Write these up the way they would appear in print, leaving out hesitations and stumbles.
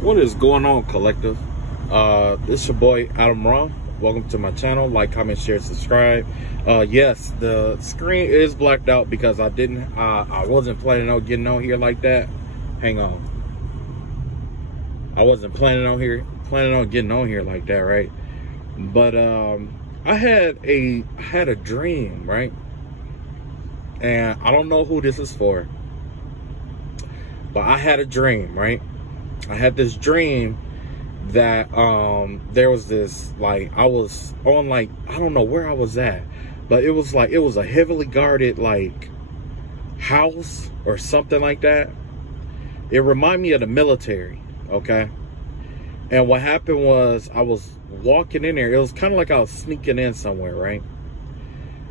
What is going on, collective? This your boy Adam Raw. Welcome to my channel. Like, comment, share, subscribe. Yes, the screen is blacked out because I wasn't planning on getting on here like that. Hang on. I wasn't planning on getting on here like that, right? But I had a dream, right? And I don't know who this is for, but I had a dream, right? I had this dream that there was this, like, I was on, like, I don't know where I was at, but it was like, it was a heavily guarded, like, house or something like that. It reminded me of the military, okay? And what happened was I was walking in there. It was kind of like I was sneaking in somewhere, right?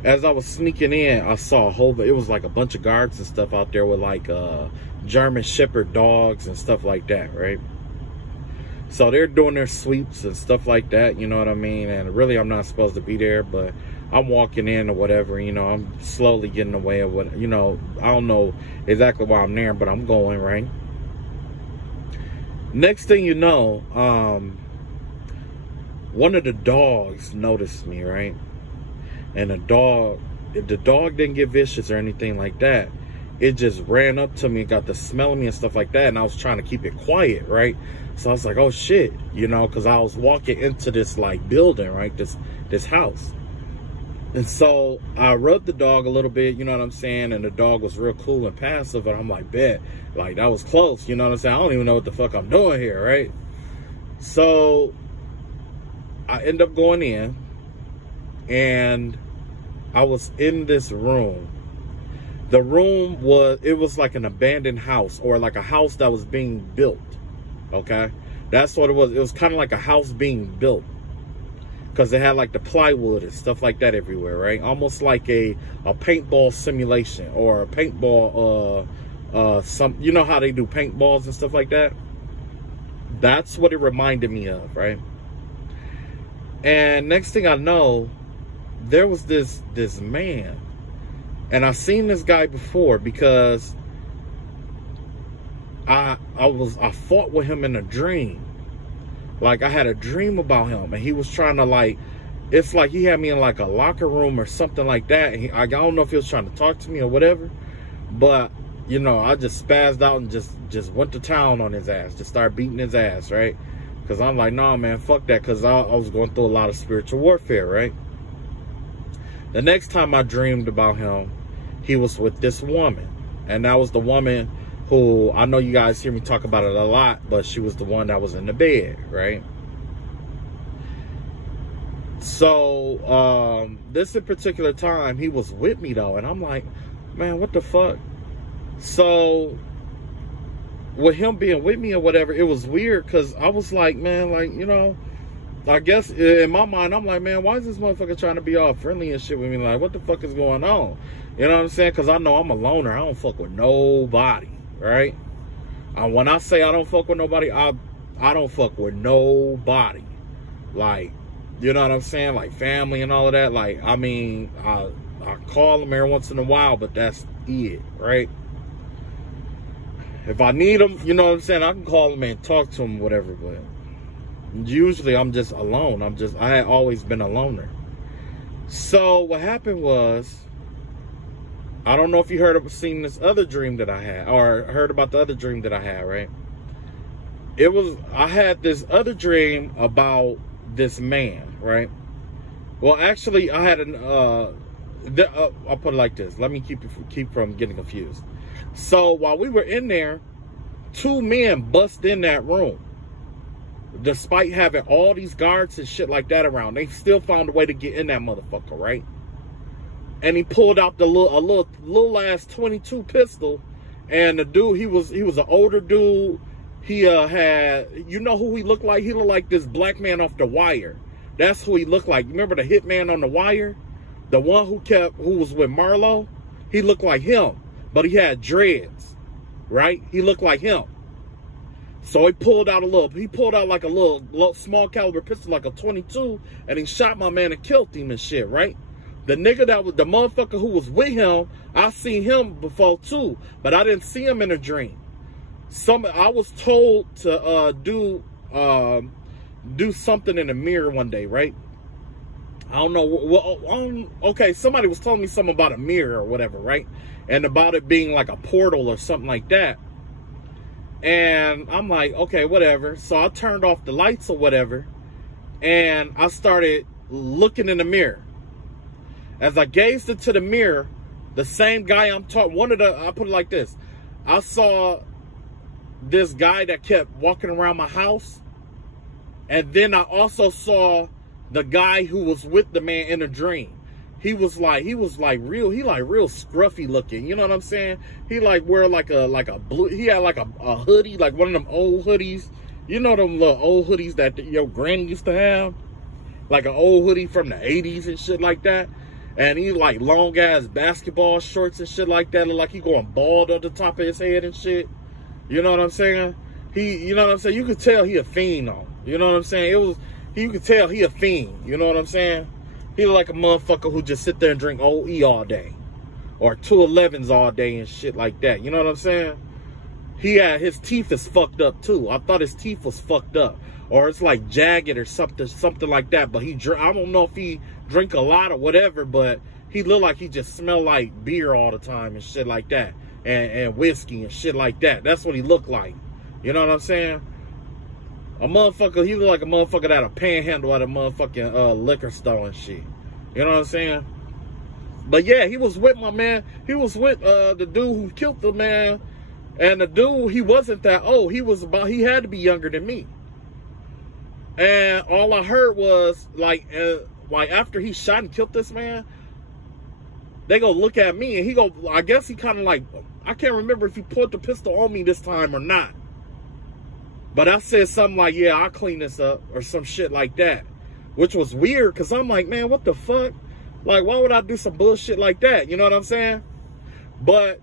As I was sneaking in, I saw it was like a bunch of guards and stuff out there with like German Shepherd dogs and stuff like that, right? So they're doing their sweeps and stuff like that, you know what I mean? And really, I'm not supposed to be there, but I'm walking in or whatever, you know, I'm slowly getting away of what, you know, I don't know exactly why I'm there, but I'm going, right? Next thing you know, one of the dogs noticed me, right? And the dog didn't get vicious or anything like that. It just ran up to me, got to smell me and stuff like that. And I was trying to keep it quiet, right? So I was like, oh shit, you know, because I was walking into this like building, right? This house. And so I rubbed the dog a little bit, you know what I'm saying? And the dog was real cool and passive. And I'm like, bet, like that was close, you know what I'm saying? I don't even know what the fuck I'm doing here, right? So I end up going in, and I was in this room. The room was like an abandoned house, or like a house that was being built, okay? That's what it was. It was kind of like a house being built, because they had like the plywood and stuff like that everywhere, right? Almost like a paintball simulation, or a paintball, you know how they do paintballs and stuff like that? That's what it reminded me of, right? And next thing I know, there was this man, and I seen this guy before because I fought with him in a dream. Like, I had a dream about him, and he was trying to, like, it's like he had me in like a locker room or something like that. And I don't know if he was trying to talk to me or whatever, but you know, I just spazzed out and just went to town on his ass, just started beating his ass, right? Because I'm like, nah, man, fuck that, because I was going through a lot of spiritual warfare, right? The next time I dreamed about him, he was with this woman. And that was the woman who, I know you guys hear me talk about it a lot, but she was the one that was in the bed, right? So, this in particular time, he was with me, though. And I'm like, man, what the fuck? So, with him being with me or whatever, it was weird, because I was like, man, like, you know, I guess in my mind, I'm like, man, why is this motherfucker trying to be all friendly and shit with me? Like, what the fuck is going on? You know what I'm saying? Because I know I'm a loner. I don't fuck with nobody, right? When I say I don't fuck with nobody, I don't fuck with nobody. Like, you know what I'm saying? Like, family and all of that. Like, I mean, I call them every once in a while, but that's it, right? If I need them, you know what I'm saying, I can call them and talk to them, whatever, but usually I'm just alone. I had always been a loner. So what happened was, I don't know if you seen this other dream that I had, or heard about the other dream that I had, right? I had this other dream about this man, right? Well, actually, I had I'll put it like this. Let me keep from getting confused. So while we were in there, two men bust in that room. Despite having all these guards and shit like that around, they still found a way to get in that motherfucker, right? And he pulled out a little ass 22 pistol, and the dude, he was an older dude. He had, you know who he looked like? He looked like this black man off The Wire. That's who he looked like. You remember the hitman on The Wire? The one who was with Marlo? He looked like him, but he had dreads, right? He looked like him. So he pulled out like a little small caliber pistol, like a 22, and he shot my man and killed him and shit, right? The nigga that was the motherfucker who was with him, I seen him before too, but I didn't see him in a dream. I was told to do something in the mirror one day, right? I don't know. Well, okay, somebody was telling me something about a mirror or whatever, right? And about it being like a portal or something like that. And I'm like, okay, whatever. So I turned off the lights or whatever, and I started looking in the mirror. As I gazed into the mirror, the same guy I'm talking, I'll put it like this. I saw this guy that kept walking around my house. And then I also saw the guy who was with the man in a dream. He was like real scruffy looking. You know what I'm saying? He like wear like a blue, he had like a hoodie, like one of them old hoodies. You know them little old hoodies that your granny used to have? Like an old hoodie from the 80s and shit like that. And he like long ass basketball shorts and shit like that. Look like he going bald on the top of his head and shit. You know what I'm saying? You know what I'm saying? You could tell he a fiend on. You know what I'm saying? You could tell he a fiend. You know what I'm saying? He look like a motherfucker who just sit there and drink OE all day. Or 211s all day and shit like that. You know what I'm saying? His teeth is fucked up too. I thought his teeth was fucked up. Or it's like jagged or something like that. But I don't know if he drink a lot or whatever, but he look like he just smell like beer all the time and shit like that. And whiskey and shit like that. That's what he looked like. You know what I'm saying? He look like a motherfucker that a panhandle at a motherfucking liquor store and shit. You know what I'm saying? But yeah, he was with my man. He was with the dude who killed the man. And the dude, he wasn't that old. He had to be younger than me. And all I heard was like after he shot and killed this man, they go look at me and he go, I guess he kind of like, I can't remember if he put the pistol on me this time or not. But I said something like, yeah, I'll clean this up or some shit like that. Which was weird because I'm like, man, what the fuck? Like, why would I do some bullshit like that? You know what I'm saying? But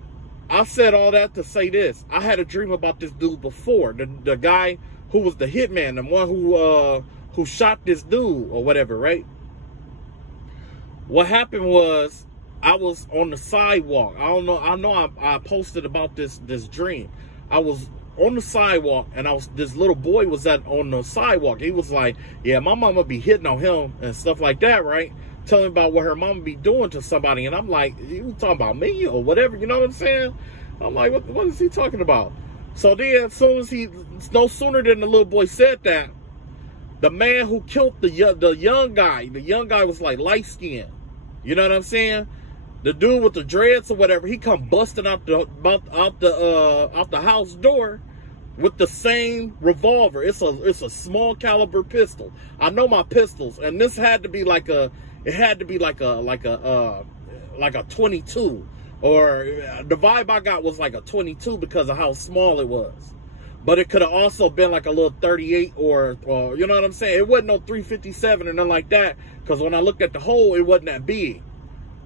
I said all that to say this. I had a dream about this dude before. The guy who was the hitman, the one who shot this dude or whatever, right? What happened was I was on the sidewalk. I know I posted about this dream. I was on the sidewalk and this little boy was on the sidewalk. He was like, yeah, my mama be hitting on him and stuff like that, right? Telling about what her mama be doing to somebody. And I'm like, you talking about me or whatever? You know what I'm saying? I'm like, what is he talking about? So then no sooner than the little boy said that, the man who killed the young guy was like light skinned. You know what I'm saying? The dude with the dreads or whatever, he come busting out the house door with the same revolver. It's a small caliber pistol. I know my pistols, and this had to be like a 22, or the vibe I got was like a 22 because of how small it was. But it could have also been like a little 38 or you know what I'm saying? It wasn't no 357 or nothing like that, because when I looked at the hole, it wasn't that big.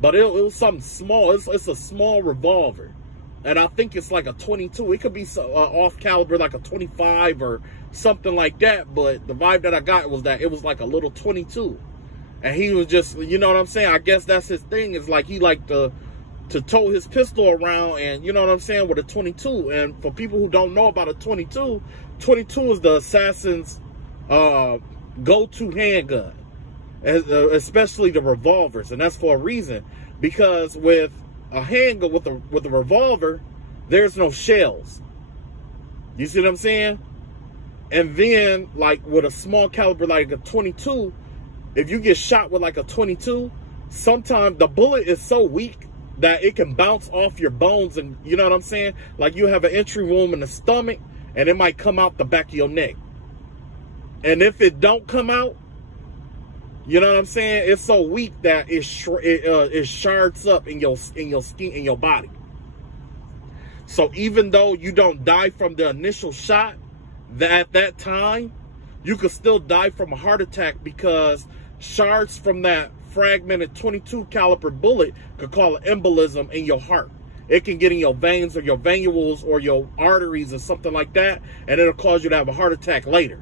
But it was something small. It's a small revolver. And I think it's like a 22. It could be off caliber, like a 25 or something like that. But the vibe that I got was that it was like a little 22. And he was just, you know what I'm saying? I guess that's his thing. Is like he liked to tow his pistol around, and you know what I'm saying, with a 22. And for people who don't know about a 22, 22 is the assassin's go-to handgun. Especially the revolvers, and that's for a reason, because with a handgun, with a revolver, there's no shells. You see what I'm saying? And then like with a small caliber like a 22, if you get shot with like a 22, sometimes the bullet is so weak that it can bounce off your bones, and you know what I'm saying? Like you have an entry wound in the stomach and it might come out the back of your neck. And if it don't come out, you know what I'm saying? It's so weak that it shards up in your skin, in your body. So even though you don't die from the initial shot, at that time, you could still die from a heart attack, because shards from that fragmented 22 caliber bullet could cause an embolism in your heart. It can get in your veins or your venules or your arteries or something like that, and it'll cause you to have a heart attack later.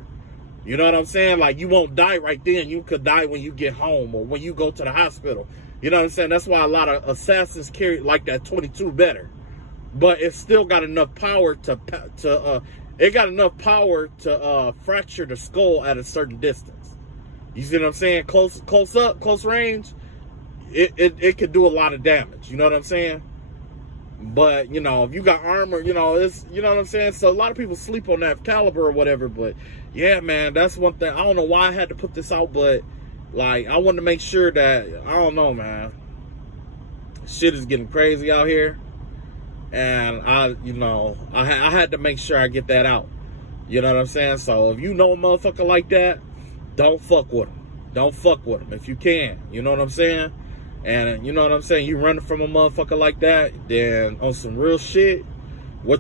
You know what I'm saying? Like, you won't die right then. You could die when you get home or when you go to the hospital. You know what I'm saying? That's why a lot of assassins carry like that 22 better. but it still got enough power to fracture the skull at a certain distance. You see what I'm saying? Close up, close range, it could do a lot of damage. You know what I'm saying? But, you know, if you got armor, you know, it's, you know what I'm saying? So a lot of people sleep on that caliber or whatever, but yeah, man, that's one thing. I don't know why I had to put this out, but like, I wanted to make sure that, I don't know, man, shit is getting crazy out here. And I had to make sure I get that out. You know what I'm saying? So if you know a motherfucker like that, don't fuck with him. Don't fuck with him if you can. You know what I'm saying? And you know what I'm saying? You running from a motherfucker like that, then on some real shit, you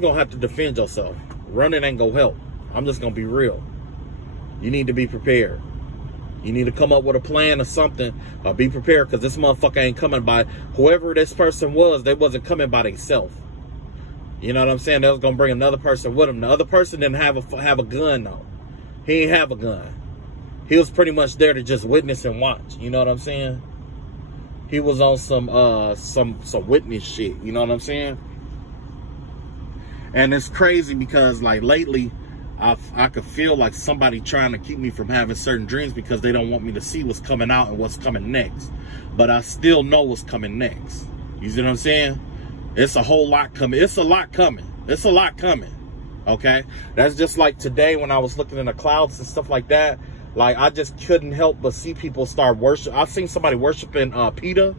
gonna have to defend yourself. Running ain't gonna help. I'm just gonna be real. You need to be prepared. You need to come up with a plan or something, or be prepared, because this motherfucker ain't coming by, whoever this person was, they wasn't coming by themselves. You know what I'm saying? They was gonna bring another person with them. The other person didn't have a gun though. He ain't have a gun. He was pretty much there to just witness and watch. You know what I'm saying? He was on some witness shit. You know what I'm saying? And it's crazy because like lately, I could feel like somebody trying to keep me from having certain dreams because they don't want me to see what's coming out and what's coming next. But I still know what's coming next. You see what I'm saying? It's a whole lot coming. It's a lot coming. It's a lot coming. Okay? That's just like today when I was looking in the clouds and stuff like that. Like, I just couldn't help but see people start worship. I've seen somebody worshiping Peter,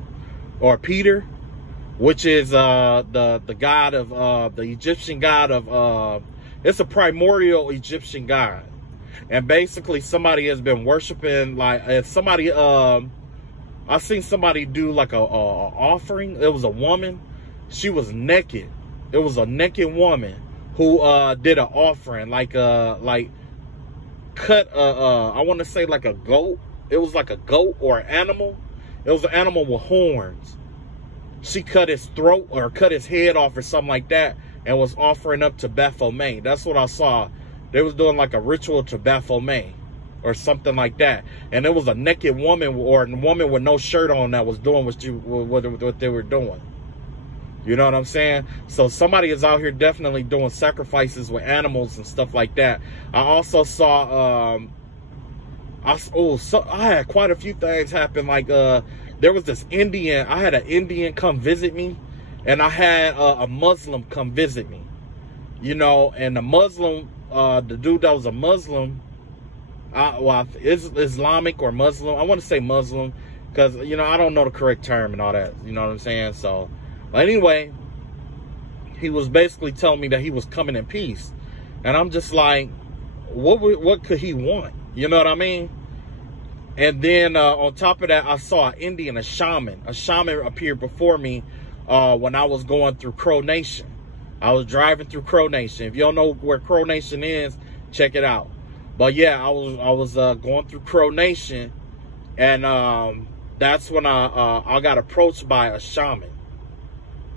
which is the god of the Egyptian god of it's a primordial Egyptian god. And basically somebody has been worshiping, like, somebody I seen somebody do like a offering. It was a woman. She was naked. It was a naked woman who did an offering, like cut I want to say like a goat. It was like a goat or an animal. It was an animal with horns. She cut his throat or cut his head off or something like that and was offering up to Baphomet. That's what I saw. They was doing like a ritual to Baphomet or something like that. And it was a naked woman or a woman with no shirt on that was doing what they were doing. You know what I'm saying? So somebody is out here definitely doing sacrifices with animals and stuff like that. I also saw, I had quite a few things happen. Like, there was this Indian, I had an Indian come visit me, and I had a Muslim come visit me. You know, and the Muslim, the dude that was a Muslim, Islamic or Muslim, I want to say Muslim, because, you know, I don't know the correct term and all that. You know what I'm saying? So, but anyway, he was basically telling me that he was coming in peace. And I'm just like, what could he want? You know what I mean? And then on top of that, I saw an Indian, a shaman. A shaman appeared before me when I was going through Crow Nation. I was driving through Crow Nation. If you don't know where Crow Nation is, check it out. But yeah, I was going through Crow Nation, and that's when I got approached by a shaman.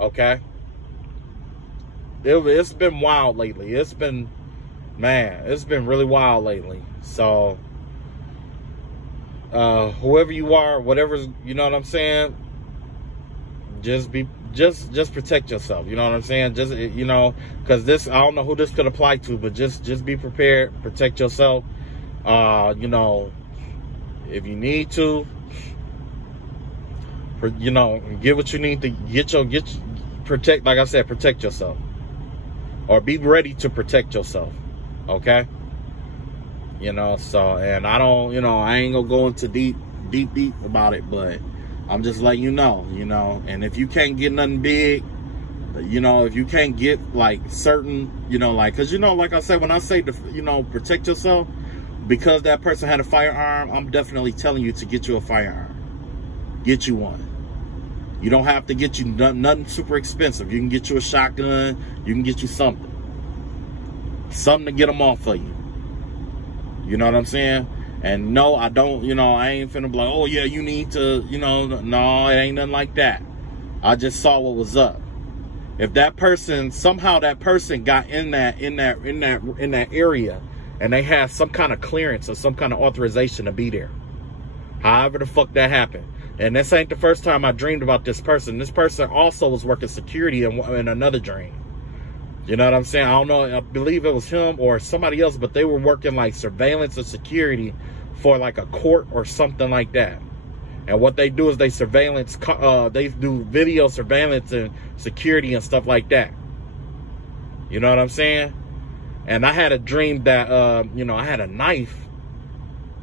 Okay, it's been wild lately. It's been really wild lately. So whoever you are, whatever's, you know what I'm saying, just protect yourself. You know what I'm saying? Just, you know, because this, I don't know who this could apply to, but just be prepared, protect yourself. You know, if you need to, you know, get what you need to protect. Like I said, protect yourself, or be ready to protect yourself. Okay. You know, so, and I don't, you know, I ain't gonna go into deep about it, but I'm just letting you know, and if you can't get nothing big, you know, if you can't get like certain, you know, like, cause you know, like I said, when I say to, you know, protect yourself, because that person had a firearm, I'm definitely telling you to get you a firearm. Get you one. You don't have to get you nothing super expensive. You can get you a shotgun. You can get you something to get them off of you. You know what I'm saying? And no, I don't, you know, I ain't finna be like, oh yeah, you need to, you know, no, it ain't nothing like that. I just saw what was up. If that person, somehow that person got in that area and they had some kind of clearance or some kind of authorization to be there, However the fuck that happened. And this ain't the first time I dreamed about this person. This person also was working security in another dream. You know what I'm saying? I don't know. I believe it was him or somebody else, but they were working like surveillance and security for like a court or something like that. And what they do is they surveillance, they do video surveillance and security and stuff like that. You know what I'm saying? And I had a dream that, you know, I had a knife.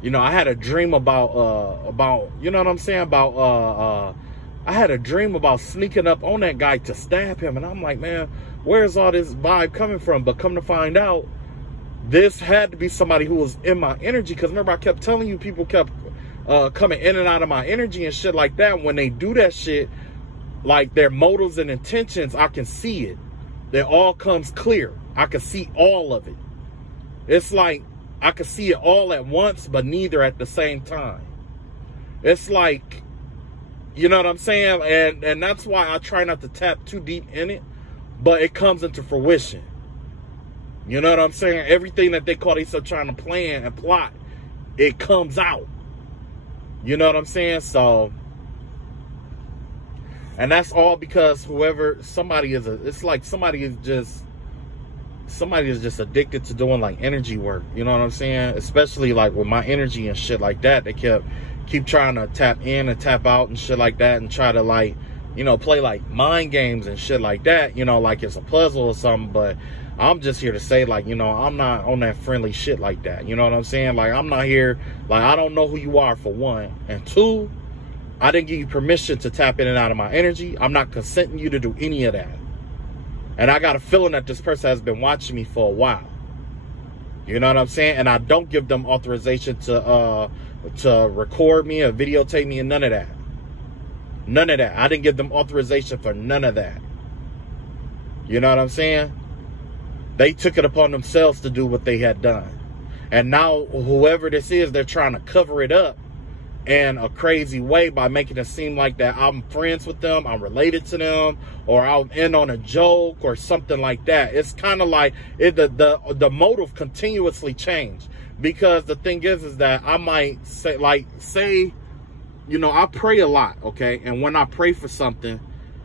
You know, I had a dream about, you know what I'm saying? I had a dream about sneaking up on that guy to stab him. And I'm like, man, where's all this vibe coming from? But come to find out, this had to be somebody who was in my energy. Because remember, I kept telling you, people kept coming in and out of my energy and shit like that. When they do that shit, like their motives and intentions, I can see it. It all comes clear. I can see all of it. It's like I can see it all at once, but neither at the same time. It's like, you know what I'm saying? And that's why I try not to tap too deep in it, but it comes into fruition. You know what I'm saying? Everything that they call themselves trying to plan and plot, it comes out. You know what I'm saying? So, and that's all because somebody is just addicted to doing like energy work. You know what I'm saying? Especially like with my energy and shit like that. They keep trying to tap in and tap out and shit like that and try to like, you know, play like mind games and shit like that, you know, like it's a puzzle or something. But I'm just here to say, like, you know, I'm not on that friendly shit like that. You know what I'm saying? Like, I'm not here, like, I don't know who you are, for one. And two, I didn't give you permission to tap in and out of my energy. I'm not consenting you to do any of that. And I got a feeling that this person has been watching me for a while. You know what I'm saying? And I don't give them authorization to record me or videotape me and none of that. None of that. I didn't give them authorization for none of that. You know what I'm saying? They took it upon themselves to do what they had done. And now whoever this is, they're trying to cover it up in a crazy way by making it seem like that I'm friends with them, I'm related to them, or I'm in on a joke or something like that. It's kind of like the motive continuously changed. Because the thing is that I might say, you know, I pray a lot, okay? And when I pray for something,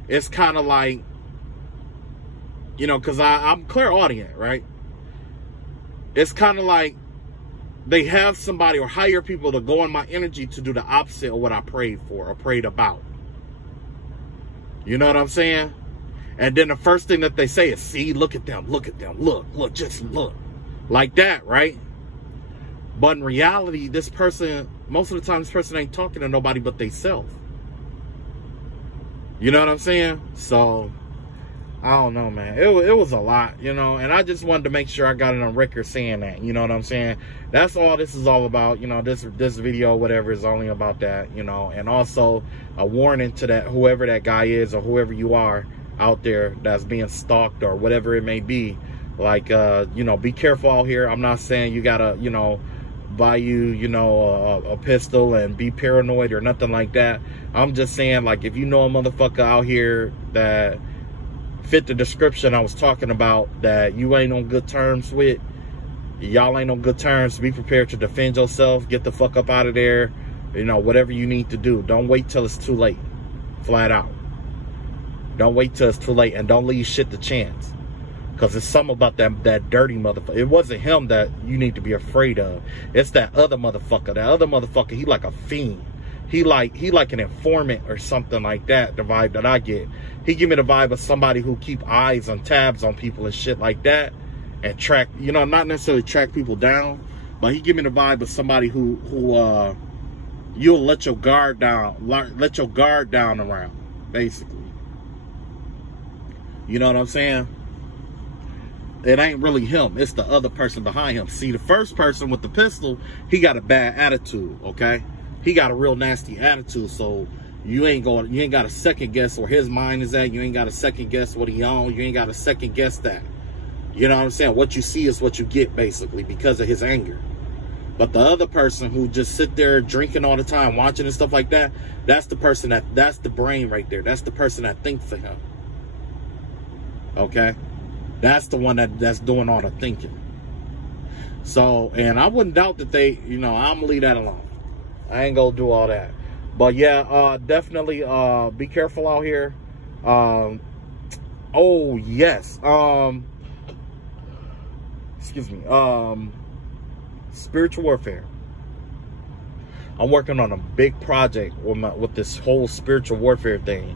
it's kind of like, you know, because I'm clairaudient, right? It's kind of like they have somebody or hire people to go in my energy to do the opposite of what I prayed for or prayed about. You know what I'm saying? And then the first thing that they say is, see, look at them, look, just look. Like that, right? But in reality, this person, most of the time, this person ain't talking to nobody but they self. You know what I'm saying? So, I don't know, man. It was a lot, you know, and I just wanted to make sure I got it on record saying that, you know what I'm saying? That's all this is all about, you know, this video, whatever, is only about that, you know, and also a warning to that, whoever that guy is or whoever you are out there that's being stalked or whatever it may be, like, you know, be careful out here. I'm not saying you gotta, you know, buy you know, a pistol and be paranoid or nothing like that. I'm just saying, like, if you know a motherfucker out here that fit the description I was talking about, that you ain't on good terms with, y'all ain't on good terms, be prepared to defend yourself, get the fuck up out of there, you know, whatever you need to do. Don't wait till it's too late, flat out. Don't wait till it's too late, and don't leave shit to chance. Because it's something about that dirty motherfucker. It wasn't him that you need to be afraid of. It's that other motherfucker. That other motherfucker, he like a fiend. He like an informant or something like that, the vibe that I get. He give me the vibe of somebody who keep eyes and tabs on people and shit like that. And track, you know, not necessarily track people down, but he give me the vibe of somebody who you'll let your guard down around, basically. You know what I'm saying? It ain't really him. It's the other person behind him. See, the first person with the pistol, he got a bad attitude, okay? He got a real nasty attitude, so you ain't got to second guess where his mind is at. You ain't got to second guess what he on. You ain't got to second guess that. You know what I'm saying? What you see is what you get, basically, because of his anger. But the other person who just sit there drinking all the time, watching and stuff like that, that's the person that's the brain right there. That's the person that thinks for him. Okay? That's the one that's doing all the thinking. So, and I wouldn't doubt that they, you know, I'm gonna leave that alone. I ain't gonna do all that. But yeah, definitely be careful out here. Oh yes, excuse me, spiritual warfare. I'm working on a big project with this whole spiritual warfare thing,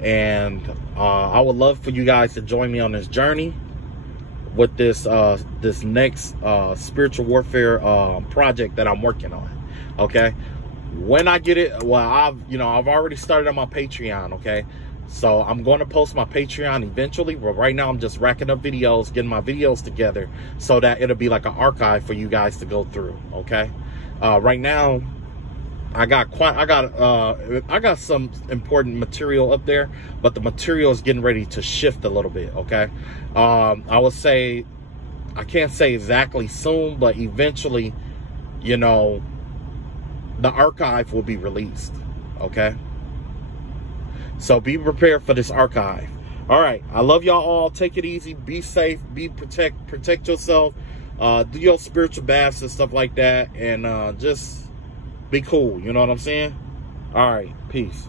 and I would love for you guys to join me on this journey with this this next spiritual warfare project that I'm working on. Okay, when I get it, well, I've already started on my Patreon. Okay, so I'm going to post my Patreon eventually, but right now I'm just racking up videos, getting my videos together so that it'll be like an archive for you guys to go through. Okay, right now I got some important material up there, but the material is getting ready to shift a little bit. Okay, I would say, I can't say exactly soon, but eventually, you know, the archive will be released. Okay, so be prepared for this archive. All right, I love y'all all. Take it easy, be safe, protect yourself, do your spiritual baths and stuff like that, and just be cool, you know what I'm saying? All right, peace.